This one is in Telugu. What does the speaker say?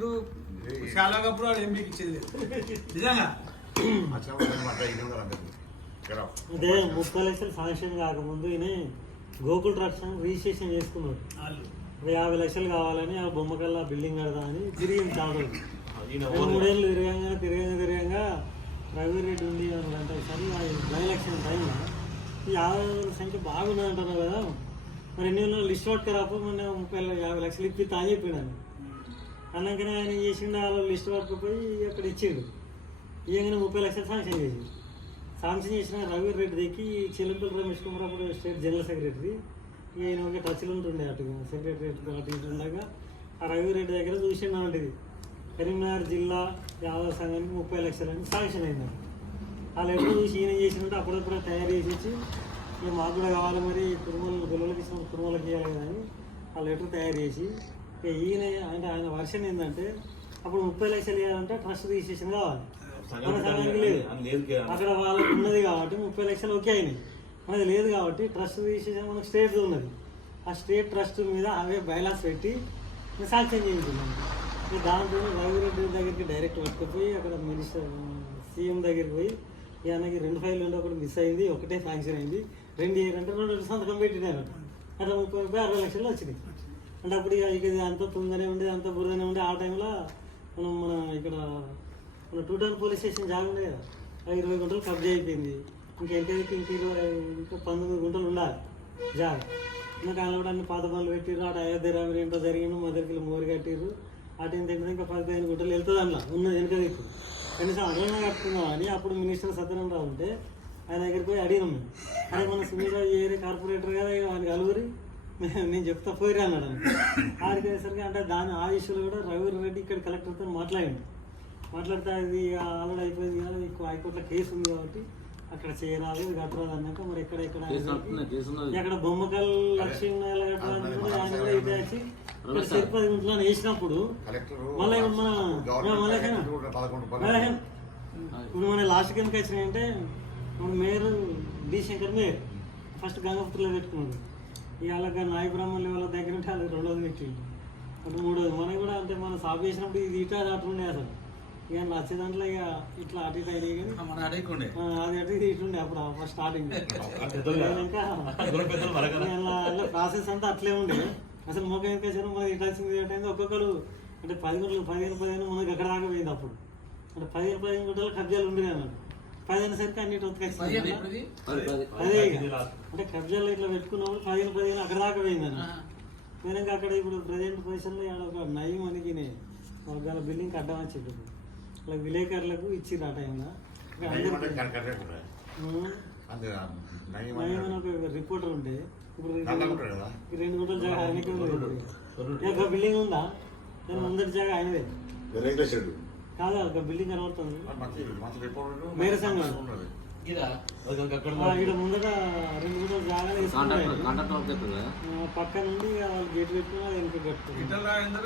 కలెక్టర్ చాలా కప్పుడు వాడు ఎంపీకి ఇచ్చేది లేదు. నిజంగా? అదే ముప్పై లక్షలు శాంక్షన్ కాకముందు ఈయన గోకుల్ అని రిజిస్ట్రేషన్ చేసుకున్నాడు. వాళ్ళు. యాభై లక్షలు కావాలని ఆ బొమ్మకల్లా బిల్డింగ్ కడదా అని తిరిగింది చాలా రోజులు మూడేళ్ళు తిరగంగా తిరగంగా తిరగంగా రవి రెడ్డి ఉంది అంటే ఒకసారి బై ఎలక్షన్ టైంలో ఈ యాభై సంఖ్య బాగున్నది అంటున్నారు కదా. మరి ఎన్ని లిస్ట్ పట్టుకురాపు మొన్న ముప్పై యాభై లక్షలు ఇప్పిస్తా అని చెప్పినాను అన్నాకనే ఆయన చేసిండు వాళ్ళు లిస్ట్ పట్టుకుపోయి అక్కడ ఇచ్చిండు. ఇవ్వగానే ముప్పై లక్షలు శాంక్షన్ చేసి శాంక్షన్ చేసిన రవి రెడ్డి దిక్కి చిలంపల్లి రమేష్ కుమార్ అప్పుడు స్టేట్ జనరల్ సెక్రటరీ. ఈయన ఒక టచ్లు ఉంటుండే అటు సెక్రటరీ అటు ఇటు ఉండగా ఆ రవి రెడ్డి దగ్గర చూసిండు అంటే కరీంనగర్ జిల్లా యాదవ సంఘానికి ముప్పై లక్షలని శాంక్షన్ అయింది ఆ లెటర్ చూసి ఈయన చేసినట్టు అప్పుడప్పుడు తయారు చేసి ఇచ్చి ఇక మాకు కూడా కావాలి మరి కుటుంబాలు పిల్లలకి ఇచ్చిన కుటుంబాలకి ఇవ్వాలి కదా అని ఆ లెటర్ తయారు చేసి ఈయన అంటే ఆయన వర్షన్ ఏంటంటే అప్పుడు ముప్పై లక్షలు ఇవ్వాలంటే ట్రస్ట్ రిజిస్ట్రేషన్ కావాలి. మన లేదు. అక్కడ వాళ్ళకి ఉన్నది కాబట్టి ముప్పై లక్షలు ఓకే అయినాయి. మనది లేదు కాబట్టి ట్రస్ట్ రిజిస్ట్రేషన్ మనకు స్టేట్ ఉన్నది. ఆ స్టేట్ ట్రస్ట్ మీద అవే బైలాస్ పెట్టి శాంక్షన్ చేయించున్నాం ఇక దాంట్లో రఘురెడ్డి దగ్గరికి డైరెక్ట్ పట్టుకుపోయి అక్కడ మినిస్టర్ సీఎం దగ్గరికి పోయి ఈ అన్నకి రెండు ఫైల్ ఉండి ఒకటి మిస్ అయింది ఒకటే శాంక్షన్ అయింది. రెండు ఇయర్ అంటే రెండు సంతకం పెట్టినారు అట్లా ముప్పై ముప్పై అరవై లక్షలు వచ్చినాయి. అంటే అప్పుడు ఇక ఇక అంతా తుందనే ఉండేది అంతా బురదనే ఉండే ఆ టైంలో మనం మన ఇక్కడ మన టూ టౌన్ పోలీస్ స్టేషన్ జాగా ఉండే కదా. ఆ ఇరవై గుంటలు కబ్జా అయిపోయింది. ఇంకా ఎంతైతే ఇంక ఇరవై ఇంకా పంతొమ్మిది గుంటలు ఉండాలి జాగా. ఇంకా ఆయన కూడా అన్ని పాత పనులు పెట్టిర్రు. అటు అయోధ్య రామరి ఏంటో జరిగిండు మా దగ్గరికి మోరు కట్టిర్రు. అటు ఇంత ఇంకా పదిహేను గుంటలు వెళ్తుంది అందులో ఉన్నది వెనక దిక్కు. కనీసం అడగన్నా కట్టుకుందాం అని అప్పుడు మినిస్టర్ సత్యనారాయణ ఉంటే ఆయన దగ్గరికి పోయి అడిగినాం మేము. అరే మన సునీత ఏరియా కార్పొరేటర్ కదా ఇక ఆయన కలుగురి నేను చెప్తా పోయిరా అన్నాడు ఆయన. ఆడికి వేసరికి అంటే దాని ఆ కూడా రవి రెడ్డి ఇక్కడ కలెక్టర్తో మాట్లాడిండు. మాట్లాడితే అది ఆల్రెడీ అయిపోయింది కదా హైకోర్టులో కేసు ఉంది కాబట్టి అక్కడ చేయరాదు ఇది కట్టరాదు అన్నాక మరి ఎక్కడ ఎక్కడ అక్కడ బొమ్మకల్ ఇటు వచ్చి తిరుపతి గుంట్లో వేసినప్పుడు మళ్ళీ ఇప్పుడు మన ఇప్పుడు మన లాస్ట్ కిందకి వచ్చినాయంటే మన mayor D Shankar mayor first గంగపుత్రలో పెట్టుకున్నాడు. అలాగ నాయ బ్రాహ్మణుల వాళ్ళ దగ్గర ఉంటే అది రెండోది పెట్టిండు. అంటే మూడోది. మనకి కూడా అంటే మనం సాఫ్ చేసినప్పుడు ఇది ఇటు అది అటు ఉండే అసలు. ఇక నచ్చే దాంట్లో ఇక ఇట్లా అటు ఇటు ఆ, అది అటు ఇది ఇటు ఉండే అప్పుడు ఫస్ట్ స్టార్టింగ్ ప్రాసెస్ అంతా అట్లే ఉండే. అసలు మొక్క ఎంత చేసారు మనకి ఇటు వచ్చింది అంటే ఒక్కొక్కరు అంటే పది గుంటలు పదిహేను పదిహేను మనకి ఎక్కడ దాకా పోయింది అప్పుడు? అంటే పదిహేను పదిహేను గుంటలు కబ్జాలు ఉండేది అన్నట్టు. పదిహేను సరికి అన్నిటి ఉతకొచ్చింది? అదే. అంటే కబ్జాలు ఇట్లా పెట్టుకున్నప్పుడు పదిహేను పదిహేను అక్కడ దాకా పోయింది అన్న ఆ. నేను ఇంకా అక్కడ ఇప్పుడు ప్రజెంట్ పొజిషన్లో ఒక నయం మనకి వాళ్ళ బిల్డింగ్ అడ్డం వచ్చింది అలా విలేకరులకు ఇచ్చిర్రు ఆ టైంలో నయం ఒక రిపోర్టర్ ఉండే. ఇప్పుడు రెండు గుంటల జాగా ఆయనకే బిల్డింగ్ ఉందా? నేను ముందరి జాగా ఆయనదే. కాదా ఒక బిల్డింగ్ కనబడుతుంది మేర సంఘం. ఇక్కడ ముందర రెండు గుంటల జాగా పక్క నుండి వాళ్ళు గేట్ పెట్టుకుని వెనక కట్టుకున్నారు ఇట్లా